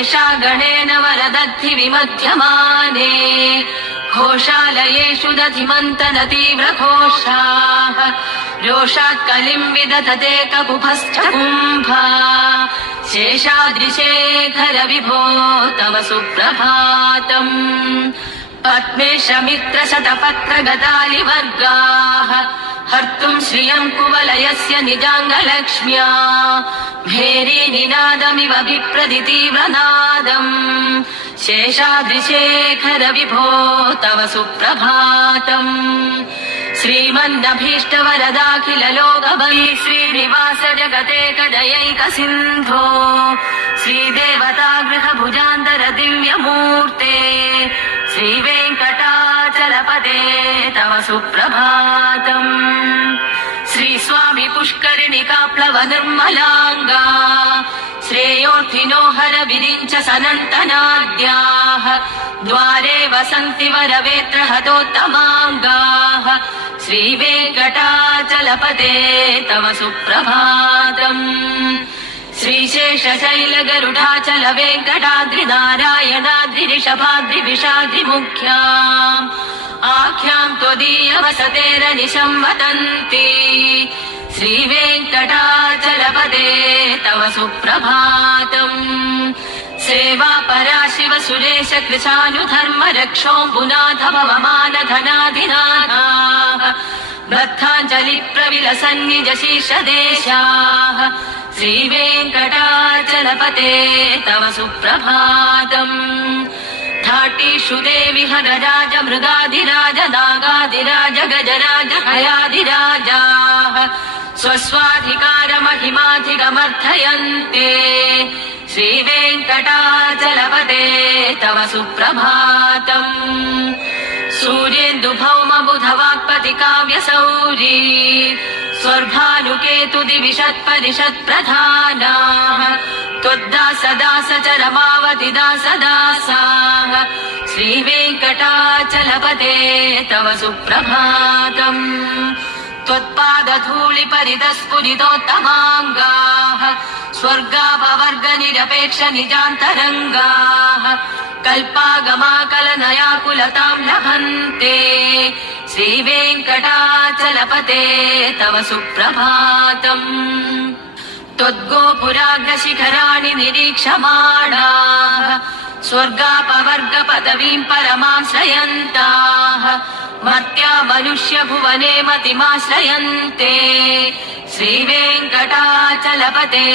शेषागणेन वरदद्धि विमध्यमाने घोषालयेषु दधिमन्तन तीव्रघोषाः रोषात् कलिम् विदधते ककुभश्च कुम्भा शेषाद्रिशेखर विभो तव सुप्रभातम् पद्मेशमित्रशतपत्रगदालिवर्गाः हर्तुम् श्रियम् कुवलयस्य निजाङ्गलक्ष्म्या भेरीनिनादमिव विप्रदितीव्रनादम् शेषाद्रिशेखर विभो तव सुप्रभातम् श्रीमन्नभीष्टवरदाखिल लोकवै श्रीनिवास जगतेकदयैक सिन्धो श्रीदेवता गृहभुजान्तर दिव्यमूर्ते श्रीवेङ्कटाचलपते तव सुप्रभातम् श्रीस्वामि पुष्करिणिकाप्लव निर्मलाङ्गा श्रेयोर्थिनो हर विरिञ्च सनन्तनाद्याः द्वारे वसन्ति वरवेत्र हतोत्तमाङ्गाः श्रीवेङ्कटाचलपते तव सुप्रभातम् श्रीशेषशैलगरुडाचल वेङ्कटाद्रिनारायणाद्रिऋषभाद्रिविषाद्रिमुख्याम् आख्याम् त्वदीयवसतेरनिशम् वदन्ति श्रीवेङ्कटाचलपते तव सुप्रभातम् सेवा परा शिव सुरेश कृशानुधर्म रक्षोऽम्बुनाथ भवमानधनाधिनाथाः बद्धाञ्जलि प्रविलसन्निज शीर्षदेशाः श्रीवेङ्कटाचलपते तव सुप्रभातम् धाटीषु देवि हरराज मृगाधिराज नागाधिराज गजराज हयाधिराजाः स्वस्वाधिकारमहिमाधिगमर्थयन्ते श्रीवेङ्कटाचलपते तव सुप्रभातम् सूर्येन्दुभौमबुधवाक्पति काव्यसौरी स्वर्भानुकेतु दिविषत्परिषत्प्रधानाः त्वद्दासदासचरमावति दासदासाः श्रीवेङ्कटाचलपते तव सुप्रभातम् त्वत्पादधूलिपरितस्फुरितोत्तमाङ्गाः स्वर्गापवर्गनिरपेक्ष निजान्तरङ्गाः कल्पागमाकलनयाकुलताम् लभन्ते श्रीवेङ्कटाचलपते तव सुप्रभातम् त्वद्गोपुराग्रशिखराणि निरीक्षमाणाः स्वर्गापवर्गपदवीम् परमाश्रयन्ताः मर्त्या मनुष्य भुवने मतिमाश्रयन्ते श्रीवेङ्कटाचलपते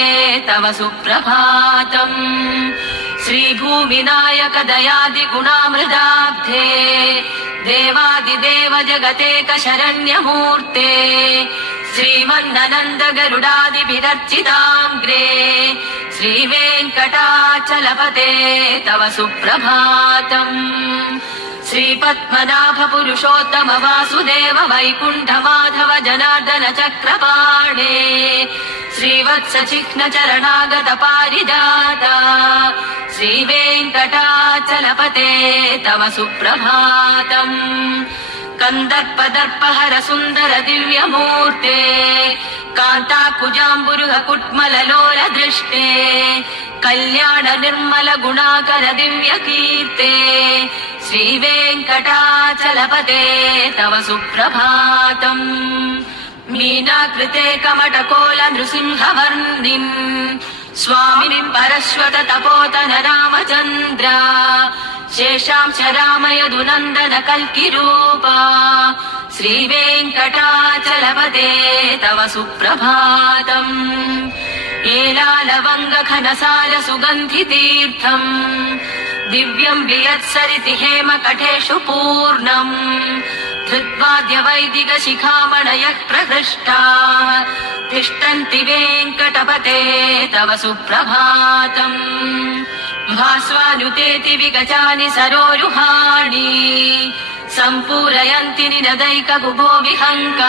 तव सुप्रभातम् श्रीभूमिनायक दयादिगुणामृदाब्धे देवादिदेव जगतेक शरण्यमूर्ते श्रीमन्ननन्द गरुडादिभिरर्चिताङ्ग्रे श्रीवेङ्कटाचलपते तव सुप्रभातम् श्रीपद्मनाभ पुरुषोत्तम वासुदेव वैकुण्ठ माधव जनार्दन चक्रपाणे श्रीवत्स चिह्न चरणागत पारिजाता श्रीवेङ्कटाचलपते तव सुप्रभातम् कन्दर्पदर्पहर सुन्दर दिव्यमूर्ते कान्ताकुजाम्बुरुह कुट्मललोल दृष्टे कल्याण निर्मल गुणाकर दिव्यकीर्ते श्रीवेङ्कटाचलपते तव सुप्रभातम् मीनाकृते कमटकोल नृसिंहवर्णिम् स्वामिनिम् परश्वत तपोतन रामचन्द्र शेषांश रामयदुनन्दन कल्किरूपा श्रीवेङ्कटाचलपते तव सुप्रभातम् एलालवङ्गघनसार सुगन्धितीर्थम् दिव्यम् वियत्सरिति हेमकटेषु पूर्णम् धृत्वाद्य वैदिक शिखामणयः प्रहृष्टाः तिष्ठन्ति वेङ्कटपते तव सुप्रभातम् भास्वानुतेति विगजानि सरोरुहाणि सम्पूरयन्ति निनदैक कुभो विहङ्ग